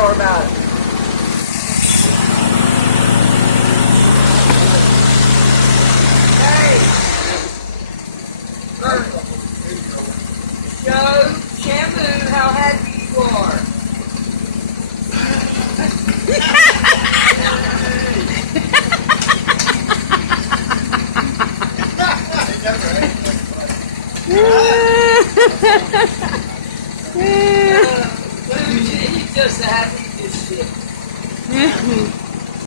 More about it. Hey! Show Shamu how happy you are. He's just a happy as shit.